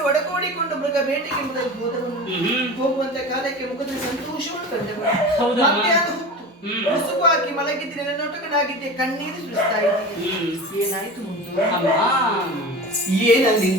ಮನಸ್ಸನ್ನು ಒಡಕೋಡಿಕೊಂಡು ಮೃಗ ಬೇಟೆಗೆ ಮೊದಲು ಹೋಗುವಂತ ಕಾಲಕ್ಕೆ ಮುಖದಲ್ಲಿ ಸಂತೋಷವನ್ನು ಕಂಡು ಮತ್ತೆ ಅದು ಮುಸುಕು ಹಾಕಿ ಮಲಗಿದ್ದೆ ನೋಟಕನಾಗಿದ್ದೆ ಕಣ್ಣೀರು ಸುರಿಸ್ತಾ ಇದ್ದೀನಿ. ಏನಾಯ್ತು ಮುಂದೆ ಏನಲ್ಲಿ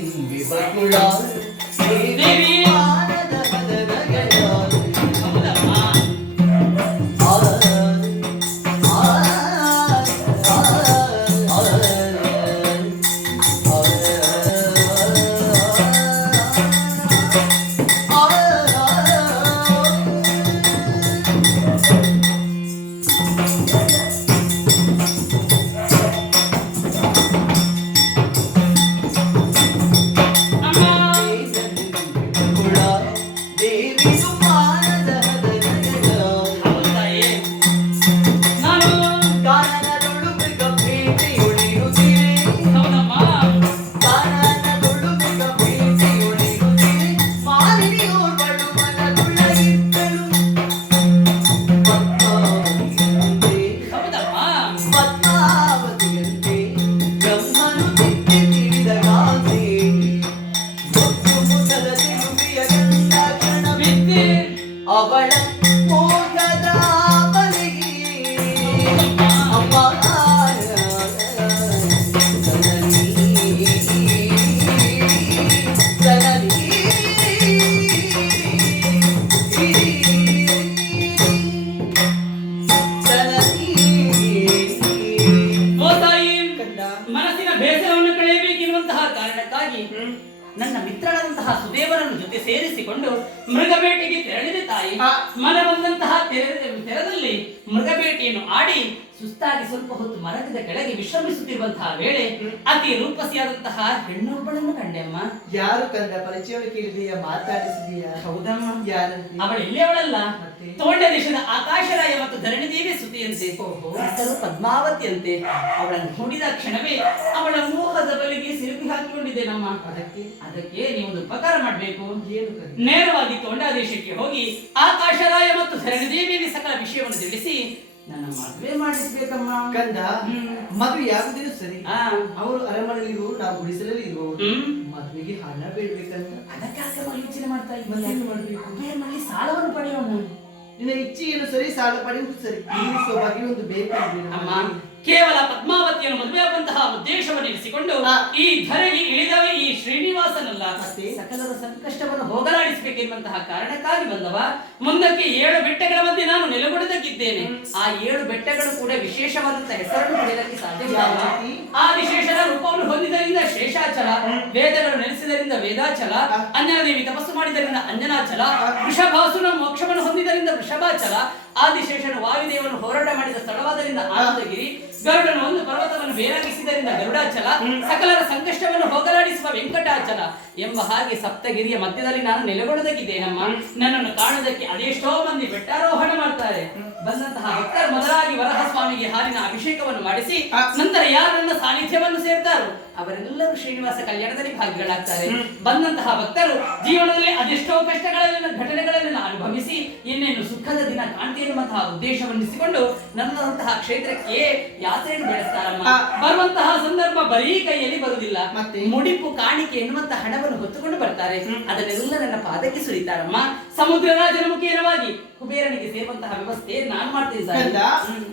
ನನ್ನ ಮಿತ್ರಳಂತಹ ಸುದೇವರನ್ನು ಜೊತೆ ಸೇರಿಸಿಕೊಂಡು ಮೃಗಬೇಟೆಗೆ ತೆರಳಿದೆ ತಾಯಿ. ಮನ ಬಂದಂತಹ ತೆರದಲ್ಲಿ ಮೃಗಬೇಟೆಯನ್ನು ಆಡಿ ಸುಸ್ತಾಗಿ ಸ್ವಲ್ಪ ಹೊತ್ತು ಮರಕದ ಕೆಳಗೆ ವಿಶ್ರಮಿಸುತ್ತಿರುವಂತಹ ವೇಳೆ ಅತಿ ರೂಪಸಿಯಾದಂತಹ ಹೆಣ್ಣೊಬ್ಬಳನ್ನು ಕಂಡೆಮ್ಮ. ಯಾರು ಕಂದ? ಪರಿಚಯ ಕೇಳಿದೆಯಾ? ಮಾತಾಡಿಸಿದೆಯಾ? ಹೌದಮ್ಮ. ಯಾರು? ಅವಳು ಇಲ್ಲಿಯವಳಲ್ಲ, ತೋಂಡ ದೇಶದ ಆಕಾಶರಾಯ ಮತ್ತು ಧರಣಿದೇವಿ ಸುತಿಯಂತೆ, ಹೆಸರು ಪದ್ಮಾವತಿ ಅಂತೆ. ಅವಳನ್ನು ನೋಡಿದ ಕ್ಷಣವೇ ಅವಳ ಮೋಹದ ಬಲಿಗೆ ಸಿಲುಕಿ ಹಾಕಿಕೊಂಡಿದ್ದೆ ನಮ್ಮ. ಅದಕ್ಕೆ ನೀವೊಂದು ಉಪಕಾರ ಮಾಡಬೇಕು. ನೇರವಾಗಿ ತೋಂಡಾದೇಶಕ್ಕೆ ಹೋಗಿ ಆಕಾಶರಾಯ ಮತ್ತು ಧರಣಿದೇವಿಯಲ್ಲಿ ಸಕಲ ವಿಷಯವನ್ನು ತಿಳಿಸಿ ನನ್ನ ಮದುವೆ ಮಾಡಿಸ್ಬೇಕಮ್ಮ. ಕಂದ, ಮದುವೆ ಯಾಗುದಿಲ್ಲ ಸರಿ. ಅವರು ಅರಮನೆಯಲ್ಲಿ ಇರುವರು, ನಾವು ಗುಡಿಸಲಲ್ಲಿ ಇರುವವರು. ಮದುವೆಗೆ ಹಣ ಬೇಡ್ಬೇಕಂತ ಅದಕ್ಕಾಗ ಯೋಚನೆ ಮಾಡ್ತಾ ಇದ್ದೀನಿ. ಮಾಡ್ಬೇಕು, ಬೇರ್ನಲ್ಲಿ ಸಾಲವನ್ನು ಪಡೆಯೋಣ. ನಿನ್ನ ಇಚ್ಛೆ ಏನು ಸರಿ, ಸಾಲ ಪಡೆಯುವುದು ಸರಿ. ಈ ಸೌಭಾಗ್ಯ ಒಂದು ಬೇಕು ಅಮ್ಮ. ಕೇವಲ ಪದ್ಮಾವತಿಯನ್ನು ಮದುವೆಯಾಗುವಂತಹ ಉದ್ದೇಶವನ್ನು ಇರಿಸಿಕೊಂಡು ಈ ಧರೆಗೆ ಇಳಿದವೇ ಈ ಶ್ರೀನಿವಾಸನಲ್ಲ, ಸಕಲರ ಸಂಕಷ್ಟವನ್ನು ಹೋಗಲಾಡಿಸಬೇಕೆಂಬಂತಹ ಕಾರಣಕ್ಕಾಗಿ ಬಂದವ. ಮುಂದಕ್ಕೆ 7 ಬೆಟ್ಟಗಳ ಮಧ್ಯೆ ನಾನು ನೆಲೆಗೊಳ್ಳದಕ್ಕಿದ್ದೇನೆ. ಆ 7 ಬೆಟ್ಟಗಳು ಕೂಡ ವಿಶೇಷವಾದಂತಹ ಹೆಸರನ್ನು ಪಡೆಯಲಿಕ್ಕೆ ಸಾಧ್ಯವಿಲ್ಲ. ಆ ವಿಶೇಷದ ರೂಪವನ್ನು ಹೊಂದಿದ್ದರಿಂದ ಶೇಷಾಚಲ, ವೇದಗಳು ನೆಲೆಸಿದರಿಂದ ವೇದಾಚಲ, ಅಂಜನಾದೇವಿ ತಪಸ್ಸು ಮಾಡಿದರಿಂದ ಅಂಜನಾಚಲ, ವೃಷಭಾಸುರ ಮೋಕ್ಷವನ್ನು ಹೊಂದಿದರಿಂದ ವೃಷಭಾಚಲ, ಆದಿಶೇಷನು ವಾಯುದೇವನು ಹೋರಾಟ ಮಾಡಿದ ಸ್ಥಳವಾದರಿಂದ ಆನಂದಗಿರಿ, ಗರುಡನು ಒಂದು ಪರ್ವತವನ್ನು ಬೇರಾಗಿಸಿದರಿಂದ ಗರುಡಾಚಲ, ಸಕಲರ ಸಂಕಷ್ಟವನ್ನು ಹೋಗಲಾಡಿಸುವ ವೆಂಕಟಾಚಲ ಎಂಬ ಹಾಗೆ ಸಪ್ತಗಿರಿಯ ಮಧ್ಯದಲ್ಲಿ ನಾನು ನೆಲೆಗೊಳ್ಳದಕ್ಕಿದ್ದೇನಮ್ಮ. ನನ್ನನ್ನು ಕಾಣುವುದಕ್ಕೆ ಅದೆಷ್ಟೋ ಮಂದಿ ಬೆಟ್ಟಾರೋಹಣ ಮಾಡ್ತಾರೆ. ಬಂದಂತಹ ಭಕ್ತರು ಮೊದಲಾಗಿ ವರಹಸ್ವಾಮಿಗೆ ಹಾಲಿನ ಅಭಿಷೇಕವನ್ನು ಮಾಡಿಸಿ ನಂತರ ಯಾರು ನನ್ನ ಸಾನ್ನಿಧ್ಯವನ್ನು ಸೇರ್ತಾರೋ ಅವರೆಲ್ಲರೂ ಶ್ರೀನಿವಾಸ ಕಲ್ಯಾಣದಲ್ಲಿ ಭಾಗಿಗಳಾಗ್ತಾರೆ. ಬಂದಂತಹ ಭಕ್ತರು ಜೀವನದಲ್ಲಿ ಅದೆಷ್ಟೋ ಕಷ್ಟಗಳನ್ನ ಘಟನೆಗಳನ್ನ ಅನುಭವಿಸಿ ಇನ್ನೇನು ಸುಖದ ದಿನ ಕಾಣ್ತೇನೆ ಎಂಬಂತಹ ಉದ್ದೇಶವನ್ನಿಸಿಕೊಂಡು ನನ್ನಂತಹ ಕ್ಷೇತ್ರಕ್ಕೆ ಯಾತ್ರೆಯನ್ನು ಬೆಳೆಸ್ತಾರಮ್ಮ. ಬರುವಂತಹ ಸಂದರ್ಭ ಬರೀ ಕೈಯಲ್ಲಿ ಬರುವುದಿಲ್ಲ, ಮುಡಿಪು ಕಾಣಿಕೆ ಎನ್ನುವಂತಹ ಹಣವನ್ನು ಹೊತ್ತುಕೊಂಡು ಬರ್ತಾರೆ. ಅದನ್ನೆಲ್ಲ ನನ್ನ ಪಾದಕ್ಕೆ ಸುರಿತಾರಮ್ಮ. ಸಮುದ್ರ ರಾಜನ ಮುಖೇನವಾಗಿ ಕುಬೇರನಿಗೆ ಸೇರುವಂತಹ ವ್ಯವಸ್ಥೆ ನಾನು ಮಾಡ್ತೀನಿ.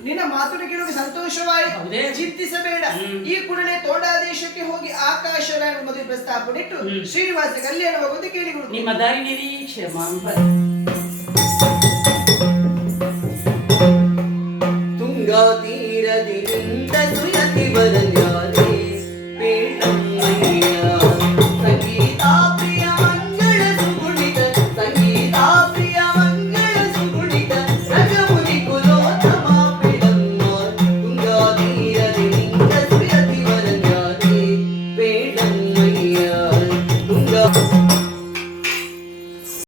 ನಿನ್ನ ಮಾತನ್ನು ಕೇಳುವ ಸಂತೋಷವಾಯಿತು, ಚಿಂತಿಸಬೇಡ. ಈ ಕೂಡಲೇ ತೋಂಡಾದೇಶಕ್ಕೆ ಹೋಗಿ ಆಕಾಶರಾಯನ ಮದುವೆ ಪ್ರಸ್ತಾಪನಿಟ್ಟು ಶ್ರೀನಿವಾಸ ಕಲ್ಯಾಣವಾಗುವುದು ಕೇಳಿಕೊಡು. ನಿಮ್ಮ ದಾರಿ ನಿರೀಕ್ಷೆ ತುಂಗಾ ತೀರದಿಂದ ಸುಯತಿ ಬರಲಿ